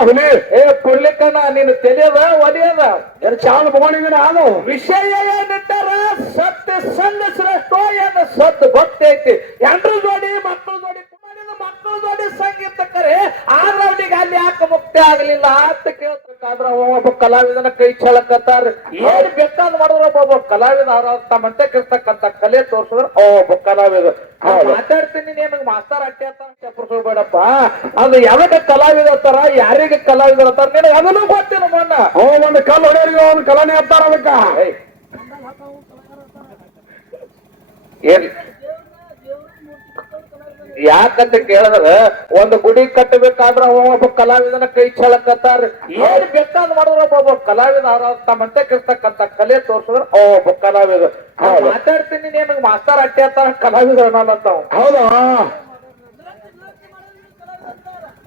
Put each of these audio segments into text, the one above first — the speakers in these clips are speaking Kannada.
ಹುಲಿ. ಏ ಪುಳ್ಳಿಕಣ್ಣ ನಿನ್ನ ತಿಳಿಯದ ಒಲಿಯದ ಎರಡು ಚಾವಣ ತಗೊಂಡಿದ್ದೀನಿ ಅದು ವಿಷಯ ಏನಿಟ್ಟಾರ ಸತ್ಯ ಸಂಘ ಶ್ರೇಷ್ಠ ಏನ ಸತ್ ಭಕ್ತಿ ಐತಿ. ಜೋಡಿ, ಮಕ್ಕಳು ಜೋಡಿ, ಕುಮಾರಿನ ಮಕ್ಕಳು ಜೋಡಿ ಸಂಗೀತ ಕರೆ. ಆದ್ರೆ ಅವನಿಗೆ ಅಲ್ಲಿ ಯಾಕೆ ಮುಕ್ತಿ ಆಗಲಿಲ್ಲ ಅಂತ ಕೇಳ್ಬೇಕಾದ್ರ ಒಬ್ಬ ಕಲಾವಿದನ ಕೈ ಚಳಕತ್ತಾರ. ಏನ್ ಬೇಕಾದ್ ಮಾಡಿದ್ರ ಒಬ್ಬ ಕಲಾವಿದ ಅವ್ರ ತಮ್ಮಂತಕ್ಕಿರ್ತಕ್ಕಂತ ಕಲೆ ತೋರ್ಸಿದ್ರ ಅವ ಒಬ್ಬ ಕಲಾವಿದ. ಮಾತಾಡ್ತೀನಿ ನಿನಗ್ ಮಾಸ್ತರ್ ಅಟ್ಟೆ ಅಂತ ಚಪ್ಪರ್ಸೋಬೇಡಪ್ಪ ಅದು ಯಾವಾಗ ಕಲಾವಿದ ಅಂತಾರ ಯಾರಿಗೆ ಕಲಾವಿದ ಅತ್ತಾರ ನಿನಗೆ ಅದನ್ನು ಗೊತ್ತಿನ ಮಣ್ಣ ಅವ ಒಂದು ಕಲ್ಲು ಹೊಡೆಯೋ ಒಂದು ಕಲಾನೇ ಹತ್ತಾರ ಅದಕ್ಕ. ಏನ್? ಯಾಕಂತ ಕೇಳಿದ್ರ ಒಂದು ಗುಡಿ ಕಟ್ಟಬೇಕಾದ್ರ ಒಬ್ಬ ಕಲಾವಿದನ ಕೈ ಚಳಕತ್ತಾರ ಏನ್ ಬೇಕಾದ್ ಮಾಡಿದ್ರ ಒಬ್ಬ ಕಲಾವಿದ ತಮ್ಮಂತೆ ಕಿರ್ತಕ್ಕಂತ ಕಲೆ ತೋರ್ಸಿದ್ರ ಒಬ್ಬ ಕಲಾವಿದ. ಮಾತಾಡ್ತೀನಿ ನಿನಗ್ ಮಾಸ್ತಾರ ಅಟ್ಟೆ ಅಂತ ಕಲಾವಿದ ಅನ್ನಲ್ಲ ಹೌದಾ?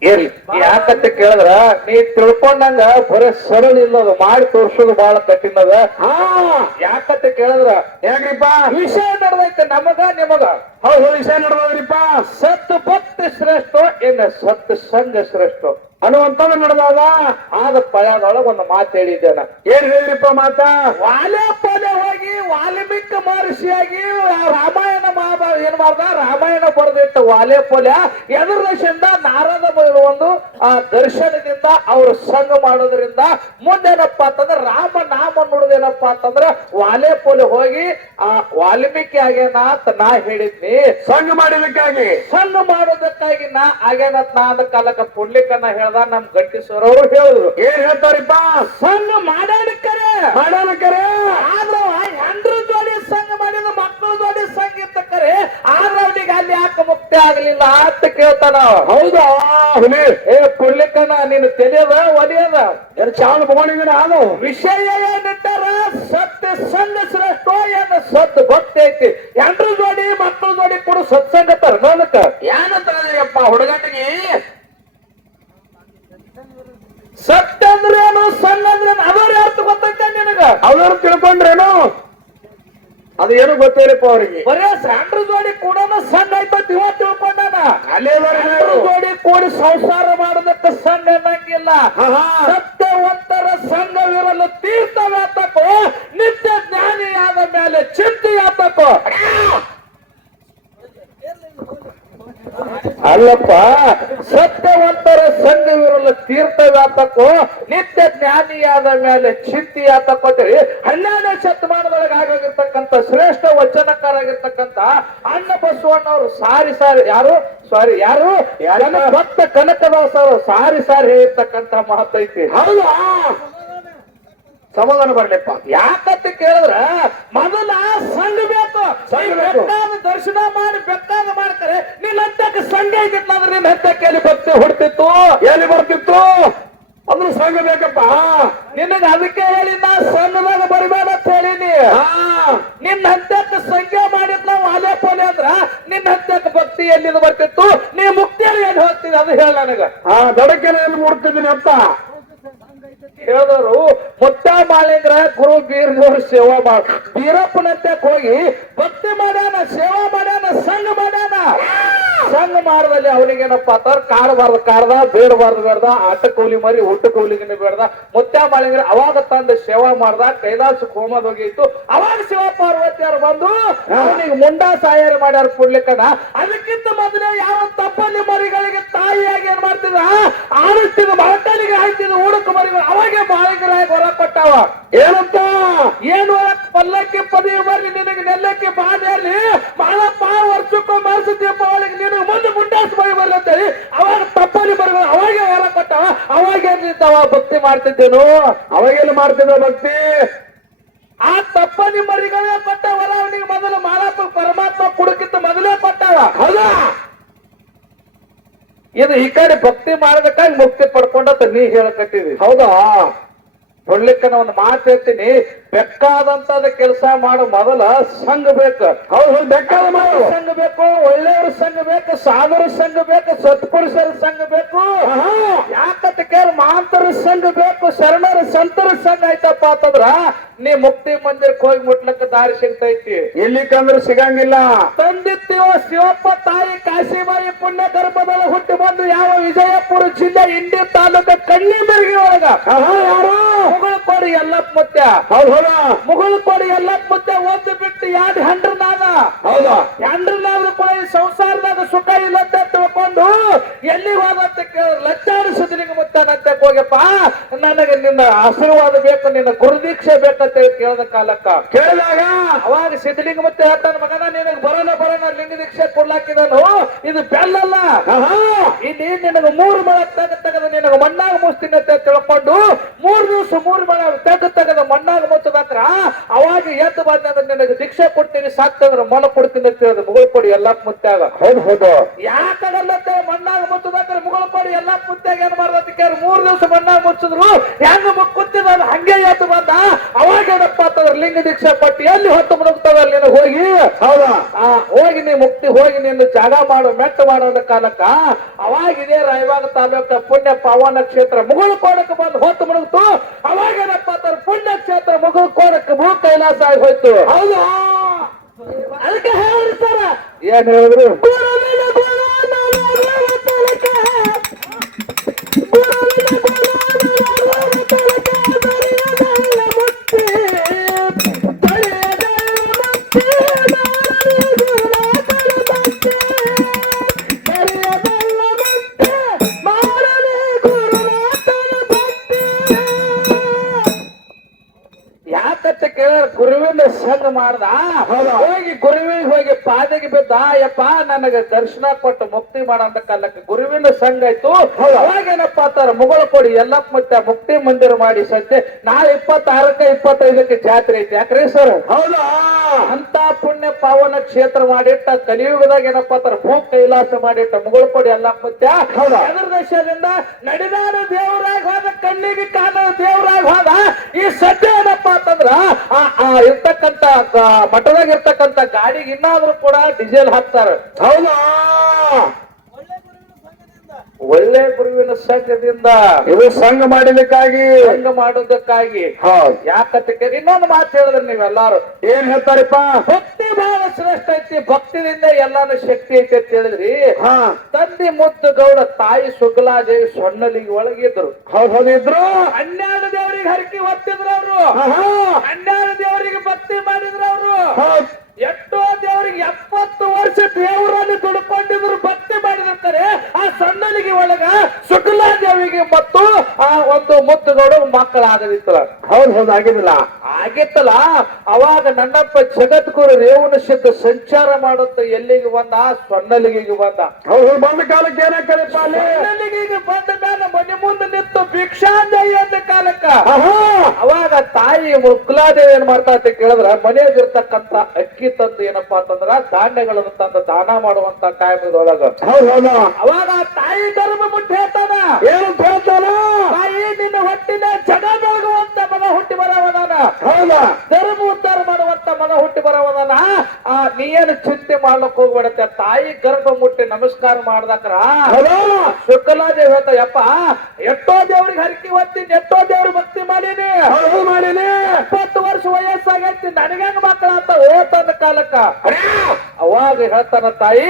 ಇರ್ಲಿ ಯಾಕಂತ ಕೇಳಿದ್ರ ನೀ ತಿಳ್ಕೊಂಡಂಗ ಬರೀ ಸರಳ ಇಲ್ಲದ ಮಾಡಿ ತೋರ್ಸೋದು ಬಹಳ ಕಠಿಣದ. ಯಾಕಂತ ಕೇಳಿದ್ರ ಯಾಕ್ರಿಪ್ಪ? ವಿಷಯ ನಡೆದೈತೆ ನಮಗ ನಿಮಗ. ಹೌದು ವಿಷಯ ನಡೆದ್ರಿಪ್ಪ ಸತ್ ಭಕ್ತಿ ಶ್ರೇಷ್ಠ ಇನ್ನ ಸತ್ ಸಂಘ ಶ್ರೇಷ್ಠ. ಅನ್ನುವಂಥದ್ದು ನಡೆದಾಗ ಆದ ಪಯಾದೊಳಗ ಒಂದು ಮಾತು ಹೇಳಿದ್ದೇನ. ಏನ್ ಹೇಳಿದ್ರಿಪ್ಪ ಮಾತ? ವಾಲೆ ಪೊಲೆ ಹೋಗಿ ವಾಲ್ಮೀಕಿ ಮಹರ್ಷಿಯಾಗಿ ರಾಮಾಯಣ ಮಹಾಭಾರತ ಏನ್ ಮಾಡ್ದ? ರಾಮಾಯಣ ಬರೆದಿಟ್ಟ ವಾಲೆ ಪೊಲೆ. ಎದುರ ದೇಶದಿಂದ ಒಂದು ಆ ದರ್ಶನದಿಂದ ಅವರು ಸಂಘ ಮಾಡೋದ್ರಿಂದ ಮುಂದೇನಪ್ಪ ಅಂತಂದ್ರೆ ರಾಮ ನಾಮ ನೋಡೋದೇನಪ್ಪ ಅಂತಂದ್ರ ವಾಲೆ ಪೊಲೆ ಹೋಗಿ ಆ ವಾಲ್ಮೀಕಿ ಆಗ್ಯಾನ ಅಂತ ನಾ ಹೇಳಿದ್ನಿ. ಸಂಘ ಮಾಡೋದಕ್ಕಾಗಿ ಸಂಘ ಮಾಡೋದಕ್ಕಾಗಿ ನಾ ಆಗ್ಯಾನತ್ ನಾ ಅಂದ ಕಾಲಕ್ಕೆ ಪುಡ್ಲಿಕ್ಕನ್ನ ಹೇಳ್ದ ನಮ್ ಗಟ್ಟಿಸ್ವರ ಅವರು ಹೇಳಿದ್ರು. ಏನ್ ಹೇಳ್ತಾರಿಪ್ಪ? ಸಂಘ ಮಾಡಾಡಕ್ಕರೆ ಮಾಡೋಣ ಕರೆ ಆದ್ರೂ ಹೆಂಡ್ರ ಜೋಡಿ ಸಂಘ ಮಾಡಿದ ಮಕ್ಕಳ ಜೋಡಿ ಸಂಗೀತ ಕರೆ ಆದ್ರೆ ಅವನಿಗೆ ಅಲ್ಲಿ ಯಾಕೆ ಮುಕ್ತಿ ಆಗ್ಲಿಲ್ಲ ಅಂತ ಕೇಳ್ತಾನ. ಹೌದಾ? ಹುಲಿ. ಏ ಪುಳ್ಳಿಕಣ್ಣ ನಿನ್ನ ತೆಲಿಯದ ಒಲಿಯದ? ಎರಡು ಚಾಲು ಬಗೊಂಡಿದ್ದೀನಿ ಅದು ವಿಷಯ ಏನಿಟ್ಟಾರ ಸತ್ಯ ಸಂಘ ಶ್ರೇಷ್ಠ ಏನ ಸತ್ ಭಕ್ತಿ ಐತಿ ಎಂಟ್ರ ಜೋಡಿ ಮಕ್ಕಳ ಜೋಡಿ ಕೂಡ ಸತ್ಸಂಗ ನೋಡಕ್ಕ ಏನಂತಾರಪ್ಪ ಹುಡುಗಟ್ಟಿಗೆ ಸತ್ಯ ಅಂದ್ರೆ ಏನು ಸಂಘ ಅಂದ್ರೆ ಏನು ಅದರ ಅರ್ಥ ಗೊತ್ತೈತೆ ನಿನಗ ಅವ್ರು ತಿಳ್ಕೊಂಡ್ರೇನು ಅದು ಏನು ಗೊತ್ತಿಲ್ಲಪ್ಪ ಅವರಿಗೆ. ಬರೇ ಸ್ಯಾಂಡ್ರ ಜೋಡಿ ಕೂಡ ಸಣ್ಣ ಐತತ್ ಇವ ತಿಳ್ಕೊಂಡಾನ? ಸಂಡ್ರ ಜೋಡಿ ಕೂಡಿ ಸಂಸಾರ ಮಾಡೋದಕ್ಕೆ ಸಣ್ಣ ಅನ್ನಂಗಿಲ್ಲ. ಸತ್ಯವಂತರ ಸಂಘವಿರಲು ತೀರ್ಥವ್ಯಾತಕೋ ನಿತ್ಯ ಜ್ಞಾನಿಯಾದ ಮೇಲೆ ಚಿಂತೆಯಾತಕೋ ಅಲ್ಲಪ್ಪ ಸತ್ಯವಂತರ ಸಂಘವಿರಲು ತೀರ್ಥವ್ಯಾತಕೋ ನಿತ್ಯ ಜ್ಞಾನಿಯಾದ ಮೇಲೆ ಚಿತ್ತಿ ಅಂತ ಕೊಟ್ಟಿರಿ ಹನ್ನೆರಡನೇ ಶತಮಾನದೊಳಗೆ ಆಗೋಗಿರ್ತಕ್ಕಂಥ ಶ್ರೇಷ್ಠ ವಚನಕಾರಾಗಿರ್ತಕ್ಕಂಥ ಅನ್ನ ಬಸವಣ್ಣವರು ಸಾರಿ ಸಾರಿ. ಯಾರು? ಸಾರಿ ಯಾರು? ಭಕ್ತ ಕನಕದಾಸ ಅವರು ಸಾರಿ ಸಾರಿ ಮಹತ್ವ ಐತಿ ಹೌದಾ? ಸಮಾಧಾನ ಬರ್ಲಿಪ್ಪ. ಯಾಕಂತ ಕೇಳಿದ್ರ ಮೊದಲ ಸಂಘ ಬೇಕು. ದರ್ಶನ ಮಾಡಿ ಬೇಕಾದ ಮಾಡ್ತಾರೆ. ನಿನ್ನ ಹತ್ತಕ್ಕೆ ಸಂಘ ಐತಿತ್ತು ಅಂದ್ರೆ ನಿನ್ನ ಹತ್ತಕ್ಕೆ ಎಲ್ಲಿ ಭಕ್ತಿ ಹುಡ್ತಿತ್ತು? ಎಲ್ಲಿ ಬರ್ತಿತ್ತು? ಅಂದ್ರೆ ಸಂಘ ಬೇಕಪ್ಪ. ನಿನಗ ಅದಕ್ಕೆ ಹೇಳಿ ನಾ ಸಂಘದಾಗ ಬರಬೇಡ ಅಂತ ಹೇಳಿನಿ. ನಿನ್ನ ಹತ್ತಕ್ಕೆ ಸಂಖ್ಯೆ ನಾವು ಅಲೆ ಪೋಲೆ ಅಂದ್ರ ನಿನ್ನ ಹತ್ತಕ್ಕೆ ಭಕ್ತಿ ಎಲ್ಲಿಂದ ಬರ್ತಿತ್ತು? ನೀ ಮುಕ್ತಿಯಲ್ಲಿ ಎಲ್ಲಿ ಹೋಗ್ತಿದ್ದೆ? ಅದು ಹೇಳ ನನಗ. ಹಾ ದಡಕ್ಕೆ ಎಲ್ಲಿ ಮುಡ್ತಿದ್ದೀನಿ ಅಂತ. ಹೇಳಿದವರು ಮುತ್ತ ಮಾಳಿಂಗ್ರ ಗುರು ಬೀರ್ದವ್ರು ಸೇವಾ ಮಾಡ, ಬೀರಪ್ಪನಂತೆ ಹೋಗಿ ಭಕ್ತಿ ಮಾಡ್ಯಾನ, ಸೇವಾ ಮಾಡ್ಯಾನ ಸಂಘ ಮಾಡ್ಯಾನ ಸಂಘ ಮಾಡದಲ್ಲಿ ಅವನಿಗೇನಪ್ಪ ಅಂತಾರ ಕಾಡಬಾರ್ದ ಕಾಡ್ದ ಬೇಡಬಾರ್ದು ಬೇಡ್ದ ಆಟ ಕೂಲಿ ಮರಿ ಊಟ ಕೂಲಿಗಿನ ಬೇಡ್ದ. ಮತ್ತೆ ಮಾಡಿದ್ರೆ ಅವಾಗ ತಂದ ಸೇವಾ ಮಾಡ್ದ ಕೈಲಾಸ ಕೋಮದ ಹೋಗಿತ್ತು. ಅವಾಗ ಶಿವ ಪಾರ್ವತಿಯರು ಬಂದು ಅವನಿಗೆ ಮುಂಡ ಸಾಯಾರಿ ಮಾಡ್ಯಾರ ಪುಡ್ಲಿಕ್ಕನ ಅದಕ್ಕಿಂತ ಮೊದಲೇ ಯಾವ ತಪ್ಪಲ್ಲಿ ಮರಿಗಳಿಗೆ ತಾಯಿಯಾಗಿ ಏನ್ ಮಾಡ್ತಿದ್ರ ಆಡಿಸ್ತಿದ್ರು ಮರಟಲಿಗೆ ಹಾಕ್ತಿದ್ರು ಊಡಕ ಮರಿಗಳು. ಅವಾಗೆ ಮಾಳಿಗರಾಗಿ ಹೊರ ಕೊಟ್ಟಾವ ಏನಂತ ಏನು ಹೊರಕ್ ಪಲ್ಲಕ್ಕಿ ಪದವಿ ಬರ್ಲಿ ನಿನಗೆ ನೆಲ್ಲಕ್ಕೆ ಬಾಧೆಯಲ್ಲಿ ಮಾಳಪ್ಪ ವರ್ಷಕ್ಕೂ ಮರುಸ ದೀಪಾವಳಿಗೆ ನಿನಗೆ ಮುಂದೆ ಮುಂಡಾಸ್ ಬಳಿ ಬರ್ಲಿ ಅಂತೇಳಿ ಅವಾಗ ತಪ್ಪಲ್ಲಿ ಮರಿಗಳು ಅವಾಗೆ ಹೊರ ಕೊಟ್ಟಾವ ಅವಾಗ ಏನಿದ್ದಾವ ಭಕ್ತಿ ಮಾಡ್ತಿದ್ದೇನು, ಅವಾಗೆಲ್ಲ ಮಾಡ್ತಿದ್ದ ಭಕ್ತಿ. ಆ ತಪ್ಪನಿ ಮರಿಗಳೇ ಪಟ್ಟ ವರಾವಣಿಗೆ ಮೊದಲು ಮಾಡಪ್ಪ ಪರಮಾತ್ಮ ಕುಡುಕಿತ್ತು ಮೊದಲೇ ಪಟ್ಟವ ಹೌದಾ? ಇದು ಈ ಕಡೆ ಭಕ್ತಿ ಮಾಡದಕ್ಕಾಗಿ ಮುಕ್ತಿ ಪಡ್ಕೊಂಡಂತ ನೀ ಹೇಳಕಟ್ಟಿದಿ ಹೌದಾ? ಕೊಡ್ಲಿಕ್ಕೆ ಒಂದು ಮಾತು ಹೇಳ್ತೀನಿ. ಬೆಕ್ಕಾದಂತದ ಕೆಲಸ ಮಾಡೋ. ಮೊದಲ ಸಂಘ ಬೇಕು. ಹೌದು ಬೆಕ್ಕಾದ ಮಾಡು. ಸಂಘ ಬೇಕು ಒಳ್ಳೆಯವ್ರ ಸಂಘ ಬೇಕು ಸಾಧುರ ಸಂಘ ಬೇಕು ಸತ್ಪುರುಷರ ಸಂಘ ಬೇಕು. ಯಾಕತ್ತ ಯಾಕಂತ ಮಾಂತರ ಸಂಘ ಬೇಕು ಶರಣರ ಸಂತರ ಸಂಘ ಆಯ್ತಪ್ಪ ಅಂತಂದ್ರ ನೀ ಮುಕ್ತಿ ಮಂದಿರಕ್ಕೆ ಹೋಗಿ ಮುಟ್ಲಕ್ಕ ದಾರಿ ಸಿಗ್ತೈತಿ. ಎಲ್ಲಿಕಂದ್ರೆ ಸಿಗಂಗಿಲ್ಲ. ತಂದಿತ್ತೀವೋ ಶಿವಪ್ಪ ತಾಯಿ ಕಾಶಿಬಾಯಿ ಪುಣ್ಯ ಗರ್ಭದಲ್ಲಿ ಹುಟ್ಟಿ ಬಂದು ಯಾವ ವಿಜಯಪುರ ಜಿಲ್ಲೆ ಇಂಡಿ ತಾಲೂಕ ಕಣ್ಣ ಒಳಗ? ಯಾರು? ಮುಗುಳು ಕೊಡಿ ಎಲ್ಲಪ್ಪ ಮುತ್ಯ ಹೌದು ಹೌದಾ. ಮುಗುಳು ಕೊಡಿ ಎಲ್ಲಪ್ಪ ಮುತ್ಯ ಒಂದು ಬಿಟ್ಟು ಎರಡು ಹೆಂಡ್ರ ನಿನ್ನ ಆಶೀರ್ವಾದ ಬೇಕು ನಿನ್ನ ಗುರುದೀಕ್ಷೆ ಬೇಕಂತ ಹೇಳಿ ಕೇಳಿದ ಕಾಲಕ್ಕ. ಕೇಳಿದಾಗ ಅವಾಗ ಸಿದ್ಧಲಿಂಗ ಮತ್ತೆ ಹೇಳ್ತಾನ ಮಗನ ನಿನಗೆ ಬರೋಣ ಬರೋಣ ಲಿಂಗ ದೀಕ್ಷೆ ಕೊಡ್ಲಾಕಿದನು ಇದು ಬೆಲ್ಲಲ್ಲ. ಇಲ್ಲಿ ನಿನಗೆ ಮೂರು ಮಳ ತಗ ತಗದ ನಿನಗ ಮಣ್ಣಾಗ ಮುಚ್ತೀನಿ ಅಂತ ತಿಳ್ಕೊಂಡು ಮೂರು ದಿವಸ ಮೂರು ಮಳ ತೆಗ ತೆಗೆದ ಮಣ್ಣಾಗ ಮುಚ್ಚದಾತ್ರ ಅವಾಗ ಎದ್ದು ಬಂದಾಗ ನಿನಗ ದೀಕ್ಷೆ ಕೊಡ್ತೀನಿ ಸಾಕ್ತಂದ್ರೆ ಮನ ಕೊಡ್ತೀನಿ ಅಂತ ಹೇಳಿದ ಮುಗುಳು ಕೊಡಿ ಎಲ್ಲ ಮುತ್ತಾಗ. ಹೌದು ಹೌದು. ಹೇಳಿ ಮಣ್ಣಾಗ ಕೊಡಿ ಎಲ್ಲ ಮುತ್ಯಾಗ ಏನ್ ಮಾಡ್ದಕ್ಕೆ ಮೂರ್ ಮೂರು ದಿವಸ ಮಣ್ಣ ಮುಚ್ಚಿದ್ರು. ಹೆಂಗ ಕೂತಿದ ಹಂಗೆ ಎದ್ದು ಬಂದ. ಅವಾಗ ಏನಪ್ಪ ಅಂತಂದ್ರೆ ಲಿಂಗ ದೀಕ್ಷೆ ಪಟ್ಟಿ ಎಲ್ಲಿ ಹೊತ್ತು ಮುಳುಗ್ತದ ನಿನಗೆ ಹೋಗಿ. ಹೌದಾ? ಆ ಹೋಗಿ ನೀ ಮುಕ್ತಿ ಹೋಗಿ ನಿನ್ನ ಜಾಗ ಮಾಡು ಮೆಟ್ಟ ಮಾಡೋದ ಕಾಲಕ್ಕ ಅವಾಗ ಇದೇ ರಾಯವಾಗ ತಾಲೂಕ ಪುಣ್ಯ ಪಾವನ ಕ್ಷೇತ್ರ ಮುಗುಳು ಕೋಣಕ್ಕೆ ಬಂದು ಹೊತ್ತು ಮುಳುಗ್ತು ಅವಾಗ ಏನಪ್ಪ ಅಂತಂದ್ರ ಪುಣ್ಯ ಕ್ಷೇತ್ರ ಮುಗುಳು ಕೋಣಕ್ಕೆ ಭೂ ಕೈಲಾಸ ಆಗಿ ಹೋಯ್ತು. ಹೌದಾ? ಅದಕ್ಕೆ ಹೇಳ್ತಾರ ಏನ್ ಹೇಳಿದ್ರು? ಸಂಘ ಮಾಡ್ದ? ಹೋಗಿ ಗುರುವಿಗೆ ಹೋಗಿ ಪಾದಗೆ ಬಿದ್ದ ಯಪ್ಪ ನನಗೆ ದರ್ಶನ ಕೊಟ್ಟು ಮುಕ್ತಿ ಮಾಡಂತ ಕಾಲಕ್ಕೆ ಗುರುವಿನ ಸಂಘ ಆಯ್ತು? ಅವಾಗೇನಪ್ಪ ಅಂತಾರ ಮುಗಳ ಕೊಡಿ ಎಲ್ಲಪ್ಪ ಮತ್ತೆ ಮುಕ್ತಿ ಮಂದಿರ ಮಾಡಿ ಸದ್ಯ. ನಾಳೆ ಇಪ್ಪತ್ತಾರಕ್ಕೆ ಇಪ್ಪತ್ತೈದಕ್ಕೆ ಜಾತ್ರೆ ಐತಿ ಯಾಕ್ರಿ ಸರ್? ಹೌದಾ. ಅಂತ ಪುಣ್ಯ ಪಾವನ ಕ್ಷೇತ್ರ ಮಾಡಿಟ್ಟ ಕಲಿಯುಗದಾಗ ಏನಪ್ಪಾ ಅಂತಾರ ಭೂ ಕೈಲಾಸ ಮಾಡಿಟ್ಟ ಮುಗಳ ಕೊಡಿ ಎಲ್ಲಪ್ಪ ಮತ್ತೆ? ಎದುರು ದೇಶದಿಂದ ನಡೆದಾಡ ದೇವರಾಗ ಹೋದ ಕಣ್ಣಿಗೆ ಕಾಣ ದೇವರಾಗ ಹೋದ. ಈ ಸದ್ಯ ಏನಪ್ಪಾ ಅಂತಂದ್ರ ಆ ಆ ಇರ್ತಕ್ಕಂತ ಮಠದಾಗ ಇರ್ತಕ್ಕಂತ ಗಾಡಿಗೆ ಇನ್ನಾದ್ರೂ ಕೂಡ ಡೀಸೆಲ್ ಹಾಕ್ತಾರ. ಹೌದಾ? ಒಳ್ಳೆ ಗುರುವಿನ ಸಂಘದಿಂದ. ಇದು ಸಂಘ ಮಾಡಲಿಕ್ಕಾಗಿ ಸಂಘ ಮಾಡೋದಕ್ಕಾಗಿ ಯಾಕಂತ ಇನ್ನೊಂದು ಮಾತು ಹೇಳಿದ್ರೆ ನೀವೆಲ್ಲಾರು. ಏನ್ ಹೇಳ್ತಾರಪ್ಪ? ಬಹಳ ಶ್ರೇಷ್ಠ ಐತಿ ಭಕ್ತಿಯಿಂದ ಎಲ್ಲಾನು ಶಕ್ತಿ ಐತಿ ಅಂತ ಹೇಳಿದ್ರಿ. ಹಾ. ತಂದೆ ಮುದ್ದು ಗೌಡ ತಾಯಿ ಸುಗಲಾದೇವಿ ಸೊನ್ನಲಿಗೆ ಒಳಗಿದ್ರು. ಹೌದ್ ಹೌದು ಇದ್ರು. ಹನ್ನೆರಡು ದೇವರಿಗೆ ಹರಕೆ ಹೊತ್ತಿದ್ರು ಅವರು. ಹಾ ಹನ್ನೆರಡು ದೇವರಿಗೆ ಭಕ್ತಿ ಮಾಡಿದ್ರು ಅವರು. ಎಷ್ಟೋ ದೇವರಿಗೆ ಎಪ್ಪತ್ತು ವರ್ಷ ದೇವರಲ್ಲಿ ದುಡ್ಕೊಂಡಿದ್ರು ಭಕ್ತಿ ಮಾಡಿದಿರ್ತಾರೆ ಆ ಸಣ್ಣಲಿಗೆ ಒಳಗ ಸುಗಲಾದೇವಿಗೆ ಮತ್ತು ಆ ಒಂದು ಮುದ್ದು ಗೌಡ ಮಕ್ಕಳಾಗದಿತ್ತಲ್ಲ ಹೌದ್ ಹೌದ್ ಆಗಿದಿಲ್ಲ ಆಗಿತ್ತಲ್ಲ ಅವಾಗ ನನ್ನಪ್ಪ ಜಗದ್ಗುರು ರೇವಣ ಸಿದ್ಧ ಸಂಚಾರ ಮಾಡುತ್ತ ಎಲ್ಲಿಗೆ ಬಂದ? ಸ್ವರ್ಣಲಿಗೆ ಬಂದ. ಹೌದ್ ಬಂದ ಕಾಲಕ್ಕೆ ಅಲ್ಲಿ ಬಂದ ಮೇಲೆ ಮನೆ ಮುಂದೆ ನಿಂತು ಭಿಕ್ಷಾಂಜಯ ಅಂದ ಕಾಲಕ್ಕ. ಅವಾಗ ತಾಯಿ ಮುಕ್ಲಾದೇವಿ ಏನ್ ಮಾಡ್ತಾ ಅಂತ ಕೇಳಿದ್ರ? ಮನೆಯಾಗಿರ್ತಕ್ಕಂತ ಅಕ್ಕಿ ತಂದು ಏನಪ್ಪಾ ಅಂತಂದ್ರ ಧಾನ್ಯಗಳನ್ನು ತಂದು ದಾನ ಮಾಡುವಂತ ಹೌದ್ ಹೌದಾ. ಅವಾಗ ತಾಯಿ ಧರ್ಮ ಮುಟ್ಟಿ ಹೇಳ್ತಾನ ಏನು ಹೇಳ್ತಾನ? ತಾಯಿ ನಿನ್ನ ಹೊಟ್ಟಿನ ಜಗ ಬೆಳಗುವಂತ ಹುಟ್ಟಿ ಬರವನ ಹೌದಾ? ಧರ್ಮ ಉದ್ಧಾರ ಮಾಡುವಂತ ಮಗ ಹುಟ್ಟಿ ಬರವನ ಆ ನೀ ಏನು ಚಿಂತೆ ಮಾಡ್ಲಕ್ ಹೋಗ್ಬಿಡತ್ತೆ. ತಾಯಿ ಗರ್ಭ ಮುಟ್ಟಿ ನಮಸ್ಕಾರ ಮಾಡ್ದಕ್ರ. ಹೌದಾ? ಹೇಳ್ತ ಯಪ್ಪ ಎಷ್ಟೋ ದೇವ್ರಿಗೆ ಹರಕಿ ಹೊತ್ತೀನಿ ಎಷ್ಟೋ ದೇವ್ರ ಭಕ್ತಿ ಮಾಡೀನಿ. ಮಾಡೀನಿ. ಇಪ್ಪತ್ತು ವರ್ಷ ವಯಸ್ಸಾಗೈತಿ ಮಕ್ಕಳ ಅಂತ ಓತಂದ ಕಾಲಕ್ಕ? ಅವಾಗ ಹೇಳ್ತಾನ ತಾಯಿ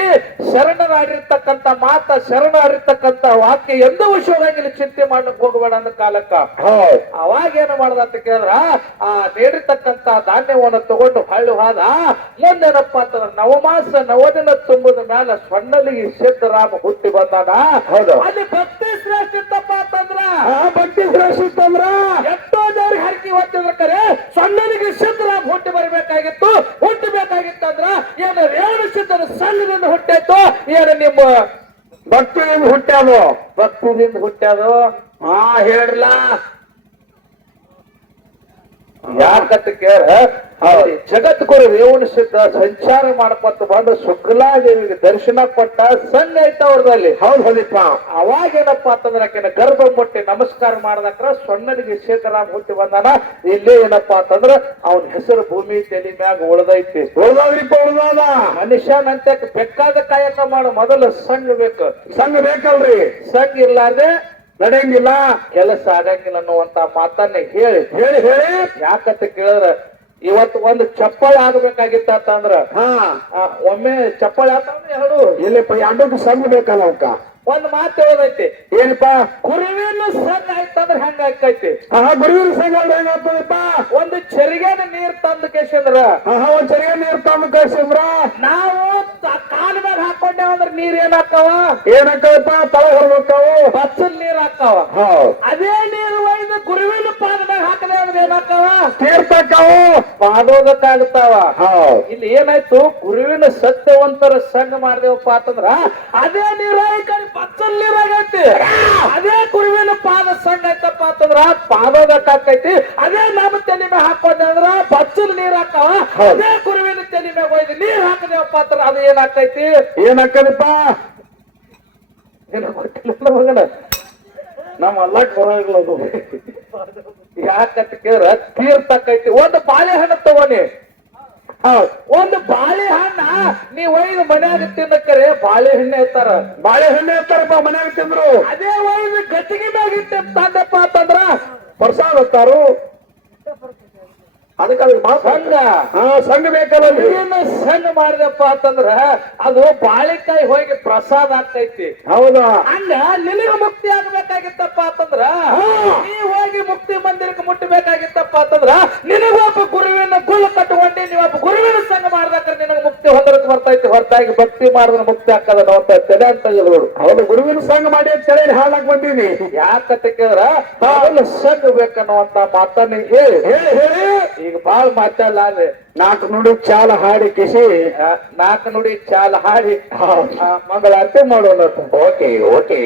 ಶರಣರಾಡಿರ್ತಕ್ಕಂತ ಮಾತ ಶರಣರಾಡಿರ್ತಕ್ಕಂತ ವಾಕ್ಯ ಎಂದೂ ವಿಷಯವಾಗಿ ಚಿಂತೆ ಮಾಡ್ಲಿಕ್ಕೆ ಹೋಗಬೇಡ ಅಂದ ಕಾಲಕ್ಕ. ಅವಾಗ ಏನು ಮಾಡ್ದ ಅಂತ ಕೇಳಿದ್ರ ಆ ನೀಡಿರ್ತಕ್ಕಂತ ಧಾನ್ಯವನ್ನು ತಗೊಂಡು ಹಳ್ಳಿ ಹೋದ ಮುಂದೇನಪ್ಪ ಅಂತಂದ್ರೆ ನವಮಾಸ ನವದಿನ ತುಂಬದ ಮ್ಯಾಲ ಸೊನ್ನಲಿಗೆ ಸಿದ್ದರಾಮ ಹುಟ್ಟಿ ಬಂದಾನ? ಹೌದು. ಅಲ್ಲಿ ಭಕ್ತಿ ಶ್ರೇಷ್ಠ ಇತ್ತಪ್ಪ ಅಂತಂದ್ರ? ಆ ಭಕ್ತಿ ಶ್ರೇಷ್ಠ ಅಂದ್ರ ಎಷ್ಟೋ ದೇವ್ರಿಗೆ ಹರಕಿ ಹೊತ್ತಿದ್ರ ಕರೆ ಸಣ್ಣನಿಗೆ ಸಿದ್ದರಾಮ ಹುಟ್ಟಿ ಬರಬೇಕಾಗಿತ್ತು. ಹುಟ್ಟಬೇಕಾಗಿತ್ತು ಅಂದ್ರ ಏನು ರೇವಣ ಸಿದ್ಧರು ಸಣ್ಣದಿಂದ ಹುಟ್ಟೈತು ಏನು ನಿಮ್ಮ ಭಕ್ತಿಯಿಂದ ಹುಟ್ಟ್ಯಾದು ಭಕ್ತಿಯಿಂದ ಹುಟ್ಟ್ಯಾದು ಆ ಹೇಳ್ರಲ್ಲ ಯಾಕಂತ ಕೇಳ ಜಗದ್ಗುರು ರೇವಣ ಸಿದ್ಧ ಸಂಚಾರ ಮಾಡ್ಕೊತ ಬಂದು ಶುಕ್ಲಾದೇವಿಗೆ ದರ್ಶನ ಕೊಟ್ಟ ಸಣ್ಣ ಐತ ಅವ್ರದಲ್ಲಿ. ಹೌದ್ ಹೌದಿಪ್ಪ ಅವಾಗ ಏನಪ್ಪ ಅಂತಂದ್ರೆ ಆಕೆನ ಗರ್ಭ ಮುಟ್ಟಿ ನಮಸ್ಕಾರ ಮಾಡದಕ್ರ ಸೊಣ್ಣನಿಗೆ ಸೀತಾರಾಮ್ ಹುಟ್ಟಿ ಬಂದಾನ. ಇಲ್ಲೇ ಏನಪ್ಪಾ ಅಂತಂದ್ರ ಅವನ ಹೆಸರು ಭೂಮಿ ತಲೆ ಮ್ಯಾಗ ಉಳ್ದೈತಿ. ಉಳ್ದವ್ರಿಪ್ಪ ಉಳ್ದದ. ಮನುಷ್ಯನಂತೆ ಬೇಕಾದ ಕಾಯಕ ಮಾಡು. ಮೊದಲು ಸಂಘ ಬೇಕು. ಸಂಘ ಬೇಕಲ್ರಿ. ಸಂಘ ಇರ್ಲಾರ್ದೆ ನಡೆಯಂಗಿಲ್ಲ. ಕೆಲಸ ಆಗಂಗಿಲ್ಲ ಅನ್ನುವಂತ ಮಾತನ್ನ ಹೇಳಿ. ಹೇಳಿ ಹೇಳಿ. ಯಾಕಂತ ಕೇಳಿದ್ರ ಇವತ್ತು ಒಂದು ಚಪ್ಪಳ ಆಗ್ಬೇಕಾಗಿತ್ತ ಅಂತಂದ್ರ ಹಾ. ಒಮ್ಮೆ ಚಪ್ಪಳ ಆತಂದ್ರೆ ಎರಡು. ಇಲ್ಲಪ್ಪ ಎರಡಕ್ಕೂ ಸಂಘ ಬೇಕಲ್ಲ ಅವಕ್ಕ. ಒಂದ್ ಮಾತು ಹೇಳದೈತಿ ಏನಪ್ಪ ಕುರುವಿನ ಸಂಘ ಆಯ್ತಂದ್ರ ಹೆಂಗ ಆಕೈತಿ? ಕುರಿವಿನ ಗುರುವಿನ ಸಂಘ ಹೆಂಗಾಗ್ತದಪ್ಪ ಒಂದು ಚರಿಗೆನ ನೀರ್ ತಂದ ಕೇಶಂದ್ರ ಆಹಾ ಒಂದ್ ಚರಿಗೆ ನೀರ್ ತಂದು ಕೇಶಂದ್ರ ನಾವು ಕಾಲ್ಮೇಲೆ ಕಾಲ ಅಂದ್ರೆ ಹಾಕೊಂಡೇವ ಅಂದ್ರ ನೀರ್ ಏನಾಕ್ಕವ ಏನಕ್ಕಪ್ಪ ತಳ ಹೊರಬೇಕಾವ ಬಚ್ಚಲ್ ನೀರ್ ಹಾಕಾವ ಹೌದ್. ಅದೇ ನೀರು ಒಯ್ದು ಗುರುವಿನ ಪಾದದಾಗ ಹಾಕದೆ ಅಂದ್ರೆ ಏನಾಕ್ಕವ ತೀರ್ಥಕ್ಕಾವು ಪಾದೋದಕ್ಕಾಗುತ್ತಾವ ಹೌದ್. ಇಲ್ಲಿ ಏನಾಯ್ತು? ಗುರುವಿನ ಸತ್ಯವಂತರ ಸಂಘ ಮಾಡ್ದೇವಪ್ಪ ಅಂತಂದ್ರ ಅದೇ ನೀರ ನೀರಾಗೈತಿ ಅದೇ ಕುರುವಿನ ಪಾದ ಸಣ್ಣ ಐತಪ್ಪ ಅಂತಂದ್ರ ಪಾದೋದಕ್ಕಾಕೈತಿ ಅದೇ ನಮ್ಮ ತಲೆ ಮ್ಯಾಗ ಹಾಕೊಂಡೆ ಅಂದ್ರ ಬಚ್ಚಲ್ ನೀರ್ ಹಾಕವ. ಅದೇ ಕುರುವಿನ ತಲೆ ಮ್ಯಾಗ ಒಯ್ದು ನೀರ್ ಹಾಕದೇವಪ್ಪ ಅಂತಂದ್ರ ಅದು ಏನಾಗ್ತೈತಿ ಏನಕ್ಕದಪ್ಪ ಏನೋ ಗೊತ್ತಿಲ್ಲ ಮಗನ. ನಮ್ಮ ಅಲ್ಲಕ್ ಬರೋದಿಲ್ಲ ಅದು. ಯಾಕಂತ ಕೇಳಿದ್ರ ತೀರ್ತಕ್ಕೈತಿ ಒಂದು ಬಾಳೆಹಣ್ಣು ತಗೋನಿ ಒಂದು ಬಾಳೆಹಣ್ಣ ನೀವ್ ಒಯ್ದು ಮನ್ಯಾಗ ತಿನ್ನಕರೆ ಬಾಳೆಹಣ್ಣೆ ಇರ್ತಾರ. ಬಾಳೆಹಣ್ಣೆ ಇರ್ತಾರಪ್ಪ ಮನ್ಯಾಗ ತಿಂದ್ರು. ಅದೇ ಒಯ್ದು ಗಟ್ಟಿಗೆ ಮ್ಯಾಗ ತಂದಪ್ಪ ಅಂತಂದ್ರ ಪ್ರಸಾದ ಹೊತ್ತಾರು ಅದಕ್ಕೆ ಅದಕ್ಕೆ ಮಾತ್ರ ಸಂಘ ಹಾ ಸಂಘ ಬೇಕಲ್ಲ ನೀನು ಸಂಘ ಮಾಡಿದಪ್ಪ ಅಂತಂದ್ರ ಅದು ಬಾಳೆಕಾಯಿ ಹೋಗಿ ಪ್ರಸಾದ ಆಗ್ತೈತಿ. ಹೌದಾ? ಹಂಗ ನಿನಗ ಮುಕ್ತಿ ಆಗ್ಬೇಕಾಗಿತ್ತಪ್ಪ ಅಂತಂದ್ರ ನೀ ಹೋಗಿ ಮುಕ್ತಿ ಮಂದಿರಕ್ಕೆ ಮುಟ್ಟಬೇಕಾಗಿತ್ತಪ್ಪ ಅಂತಂದ್ರ ನಿನಗೊಬ್ಬ ಗುರುವಿನ ಗುಳ್ಳು ಕಟ್ಟುಕೊಂಡಿ ನೀವೊಬ್ಬ ಗುರುವಿನ ಸಂಘ ಮಾಡ್ದಕ್ಕ ನಿನಗ ಬರ್ತೈತಿ ಹೊರತಾಗಿ ಭಕ್ತಿ ಮಾಡಿದ್ರೆ ಮುಕ್ತಿ ಹಾಕದ ನೋಡ್ತಾ ತಲೆ ಅಂತ ಹೇಳಿದ್ರು ಅವನು ಗುರುವಿನ ಸಂಘ ಮಾಡಿ ಅಂತ ಹೇಳಿ ಹಾಳಾಗಿ ಬಂದೀನಿ. ಯಾಕಂತ ಕೇಳಿದ್ರ? ಮೊದಲು ಸಂಘ ಬೇಕನ್ನುವಂತ ಮಾತನ್ನ ಹೇಳಿ. ಹೇಳಿ ಹೇಳಿ. ಈಗ ಬಾಳ್ ಮಾತಲ್ಲ ಅಂದ್ರೆ ನಾಲ್ಕು ನುಡಿ ಚಾಲ ಹಾಡಿ ಕಿಸಿ. ನಾಲ್ಕು ನುಡಿ ಚಾಲ ಹಾಡಿ. ಮಂಗಳಾರತಿ ಮಾಡೋಣ ಓಕೆ ಓಕೆ.